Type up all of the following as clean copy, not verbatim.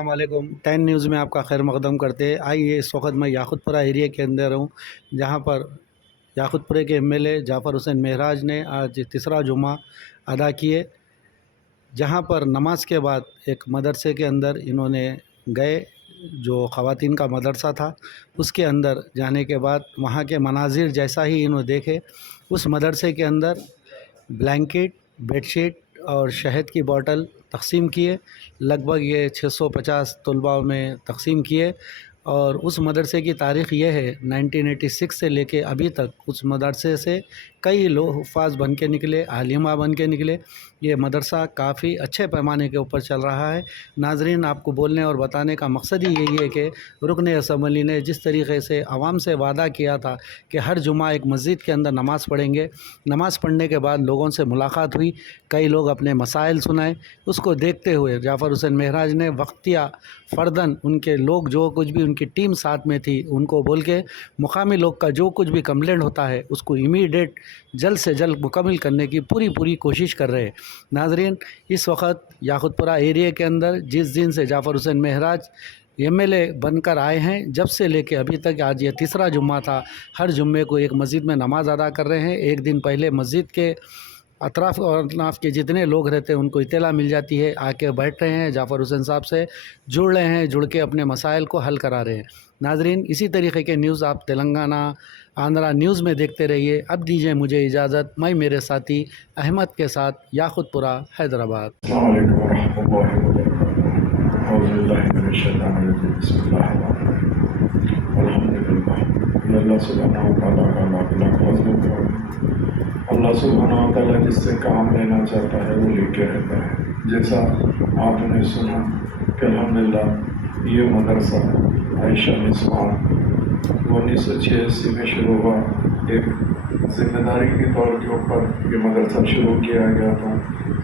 अस्सलाम वालेकुम। 10 न्यूज़ में आपका खैर मकदम करते हैं। आइए, इस वक्त मैं याकुतपुरा एरिया के अंदर हूँ, जहाँ पर याकुतपुरे के एमएलए जाफ़र हुसैन महराज ने आज तीसरा जुम्मा अदा किए। जहाँ पर नमाज के बाद एक मदरसे के अंदर इन्होंने गए, जो ख़वातीन का मदरसा था। उसके अंदर जाने के बाद वहाँ के मनाजिर जैसा ही इन्होंने देखे, उस मदरसे के अंदर ब्लैंकेट, बेडशीट और शहद की बोतल तक़सीम किए। लगभग ये 650 तलबा में तक़सीम किए। और उस मदरसे की तारीख़ ये है, 1986 से लेके अभी तक उस मदरसे से कई लोग हुफ़ाज़ बन के निकले, आलिमा बन के निकले। ये मदरसा काफ़ी अच्छे पैमाने के ऊपर चल रहा है। नाज़रीन, आपको बोलने और बताने का मकसद ही यही है कि रुकन असम्बली ने जिस तरीके से आवाम से वादा किया था कि हर जुमा एक मस्जिद के अंदर नमाज़ पढ़ेंगे, नमाज़ पढ़ने के बाद लोगों से मुलाकात हुई, कई लोग अपने मसाइल सुनाए। उसको देखते हुए जाफ़र हुसैन महराज ने वक्तिया फ़र्दन उनके लोग जो कुछ भी उनकी टीम साथ में थी उनको बोल के मुकामी लोग का जो कुछ भी कंप्लेंट होता है उसको इमीडिएट जल्द से जल्द मुकम्मल करने की पूरी कोशिश कर रहे हैं। नाज़रीन, इस वक्त याकुतपुरा एरिया के अंदर जिस दिन से जाफ़र हुसैन महराज एमएलए बनकर आए हैं, जब से लेके अभी तक आज ये तीसरा जुम्मा था, हर जुम्मे को एक मस्जिद में नमाज़ अदा कर रहे हैं। एक दिन पहले मस्जिद के अतराफ़ और अतनाफ़ के जितने लोग रहते हैं उनको इत्तला मिल जाती है, आके बैठ रहे हैं, जाफ़र हुसैन साहब से जुड़ रहे हैं, जुड़ के अपने मसाइल को हल करा रहे हैं। नाज़रीन, इसी तरीक़े के न्यूज़ आप तेलंगाना, आंध्रा न्यूज़ में देखते रहिए। अब दीजिए मुझे इजाज़त, मैं मेरे साथी अहमद के साथ, याकुतपुरा, हैदराबाद। अस्सलाम वालेकुम वरहमतुल्लाहि वबरकातुहू। औज़ु बिल्लाहि मिनश शैतानिर रजीम। बिस्मिल्लाहिर रहमानिर रहीम। अल्हम्दुलिल्लाह। ये अल्लाह सुब्हानहू व तआला का लाख फज़ल है। अल्लाह सुब्हानहू व तआला जिससे काम लेना चाहता है वो लेके रहता है। जैसा आपने सुना कि अल्हम्दुलिल्लाह ये मदरसा आयशा निस्वान 1986 में शुरू हुआ। एक ज़िम्मेदारी के तौर के ऊपर ये मदरसा शुरू किया गया था,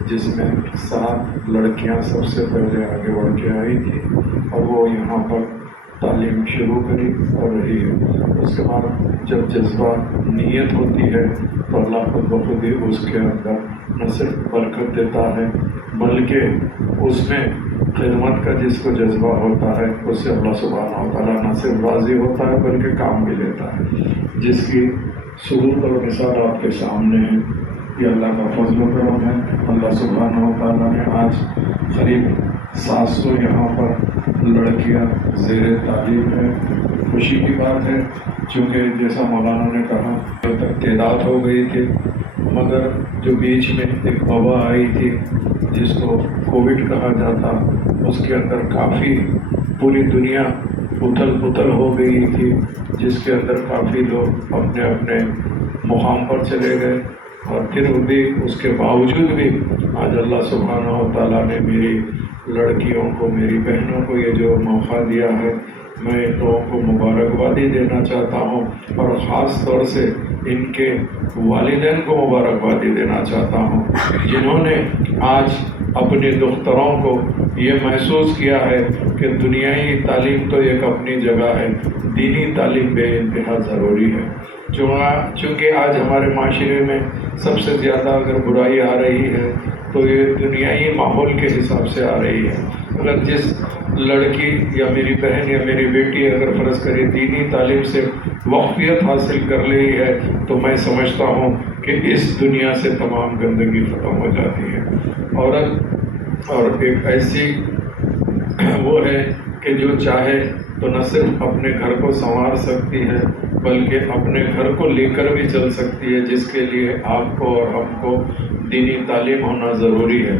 जिसमें 7 लड़कियां सबसे पहले आगे बढ़ के आई थी और वो यहाँ पर तालीम शुरू करी और रही है। उसके बाद जब जज्बा नीयत होती है तो अल्लाह खुद ब खुद ही उसके अंदर न सिर्फ बरकत देता है, बल्कि उसमें खिदमत का जिसको जज्बा होता है उससे अल्लाह सुब्हानहू व तआला न सिर्फ राज़ी होता है बल्कि काम भी लेता है। जिसकी सबूत और मिसाल आपके सामने है। ये अल्लाह का फज़ल व करम है। अल्लाह सुब्हानहू व तआला ने आज करीब 700 यहाँ पर लड़कियाँ ज़ेरे तालीम है। खुशी की बात है, चूँकि जैसा मौलाना ने कहा अब तक तादाद हो गई थी, मगर जो बीच में एक वबा आई थी जिसको कोविड कहा जाता, उसके अंदर काफ़ी पूरी दुनिया उथल पुथल हो गई थी, जिसके अंदर काफ़ी लोग अपने अपने मुकाम पर चले गए। और फिर भी उसके बावजूद भी आज अल्लाह सुब्हानहू व तआला ने मेरी लड़कियों को, मेरी बहनों को ये जो मौका दिया है, मैं इन लोगों को मुबारकबादी देना चाहता हूँ और ख़ास तौर से इनके वालिदैन को मुबारकबादी देना चाहता हूँ, जिन्होंने आज अपनी दुख्तरों को ये महसूस किया है कि दुनियाई तालीम तो एक अपनी जगह है, दीनी तालीम बेइंतहा ज़रूरी है। चूँकि आज हमारे माशरे में सबसे ज़्यादा अगर बुराई आ रही है तो ये दुनियाई माहौल के हिसाब से आ रही है। अगर जिस लड़की या मेरी बहन या मेरी बेटी अगर फ़र्ज़ करे दीनी तालीम से वाक़फ़ियत हासिल कर ली है तो मैं समझता हूँ कि इस दुनिया से तमाम गंदगी ख़त्म हो जाती है। औरत और एक ऐसी वो है कि जो चाहे तो न सिर्फ अपने घर को संवार सकती है बल्कि अपने घर को लेकर भी चल सकती है, जिसके लिए आपको और हमको दीनी तालीम होना ज़रूरी है।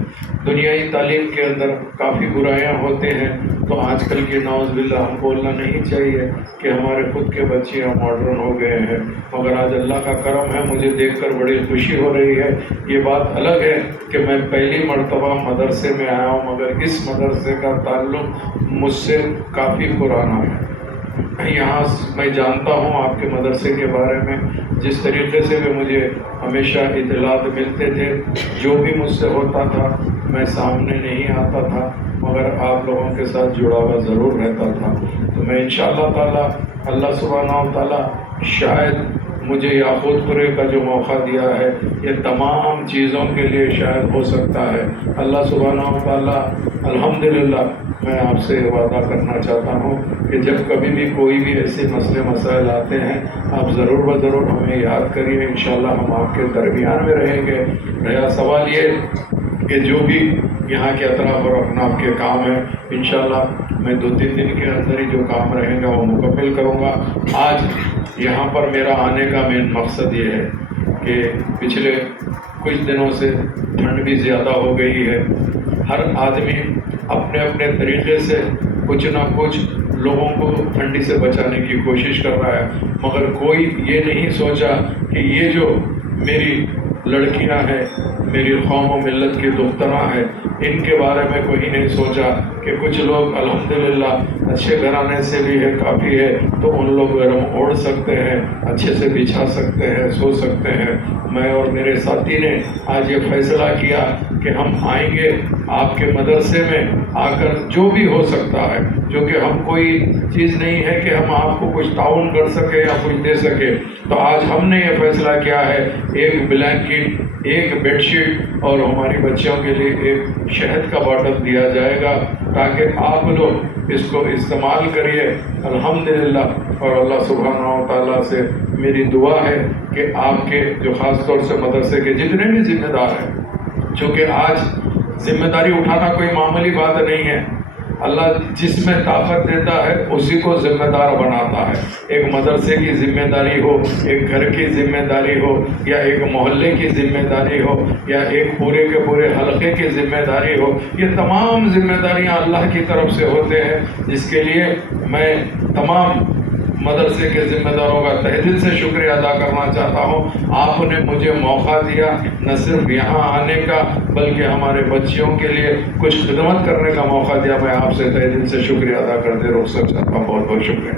दुनियाई तालीम के अंदर काफ़ी बुराइयां होते हैं, तो आजकल की नाउज़ुबिल्लाह हम बोलना नहीं चाहिए कि हमारे खुद के बच्चे यहाँ मॉडर्न हो गए हैं, मगर आज अल्लाह का करम है, मुझे देखकर बड़ी खुशी हो रही है। ये बात अलग है कि मैं पहली मर्तबा मदरसे में आया हूँ, मगर इस मदरसे का ताल्लुक़ मुझसे काफ़ी पुराना है। यहाँ मैं जानता हूँ आपके मदरसे के बारे में, जिस तरीके से भी मुझे हमेशा इत्तलात मिलते थे, जो भी मुझसे होता था मैं सामने नहीं आता था, मगर आप लोगों के साथ जुड़ा हुआ ज़रूर रहता था। तो मैं इंशाअल्लाह ताला अल्लाह सुब्हानहू व तआला शायद मुझे याकुतपुरे का जो मौका दिया है ये तमाम चीज़ों के लिए शायद हो सकता है। अल्लाह सुब्हानहू व तआला अल्हम्दुलिल्लाह میں آپ سے وعدہ کرنا چاہتا ہوں کہ جب کبھی بھی کوئی بھی ایسے مسئلے مسائل آتے ہیں آپ ضرور بضرور ہمیں یاد کریے، انشاءاللہ ہم آپ کے درمیان میں رہیں گے۔ رہا سوال یہ کہ جو بھی یہاں کے اطراف اور اکناف کے کام ہیں انشاءاللہ میں 2-3 دن کے اندر ہی جو کام رہیں گا وہ مکمل کروں گا۔ آج یہاں پر میرا آنے کا مین مقصد یہ ہے کہ پچھلے کچھ دنوں سے ٹھنڈ بھی زیادہ ہو گئی ہے، ہر آدمی اپنے اپنے طریقے سے کچھ نہ کچھ لوگوں کو ٹھنڈی سے بچانے کی کوشش کر رہا ہے، مگر کوئی یہ نہیں سوچا کہ یہ جو میری لڑکیاں ہیں، میری قوم و ملت کی دختران ہیں، ان کے بارے میں کوئی نہیں سوچا کہ کچھ لوگ الحمدللہ اچھے گھرانے سے بھی ہے، کافی ہے تو ان لوگ گرم اوڑھ سکتے ہیں، اچھے سے بچھا سکتے ہیں، سو سکتے ہیں۔ میں اور میرے ساتھی نے آج یہ فیصلہ کیا کہ ہم آئیں گے آپ کے مدرسے میں آ کر جو بھی ہو سکتا ہے، جو کہ ہم کوئی چیز نہیں ہے کہ ہم آپ کو کچھ تعاون کر سکے یا کچھ دے سکے، تو آج ہم نے یہ فیصلہ کیا ہے ایک بلینکٹ، ایک بیڈ شیٹ اور ہماری بچیوں کے لیے ایک شہد کا باٹل دیا جائے گا تاکہ آپ لوگ اس کو استعمال کریے۔ الحمدللہ، اور اللہ سبحانہ و تعالیٰ سے میری دعا ہے کہ آپ کے جو خاص طور سے مدرسے کے جتنے بھی ذمہ دار ہیں، چونکہ آج ذمہ داری اٹھانا کوئی معمولی بات نہیں ہے، اللہ جس میں طاقت دیتا ہے اسی کو ذمہ دار بناتا ہے۔ ایک مدرسے کی ذمہ داری ہو، ایک گھر کی ذمہ داری ہو، یا ایک محلے کی ذمہ داری ہو، یا ایک پورے کے پورے حلقے کی ذمہ داری ہو، یہ تمام ذمہ داریاں اللہ کی طرف سے ہوتے ہیں، جس کے لیے میں تمام مدرسے کے ذمہ داروں کا تہ دل سے شکریہ ادا کرنا چاہتا ہوں۔ آپ نے مجھے موقع دیا نہ صرف یہاں آنے کا بلکہ ہمارے بچیوں کے لیے کچھ خدمت کرنے کا موقع دیا، میں آپ سے تہ دل سے شکریہ ادا کرتے رخصت چاہتا ہوں۔ بہت بہت شکریہ۔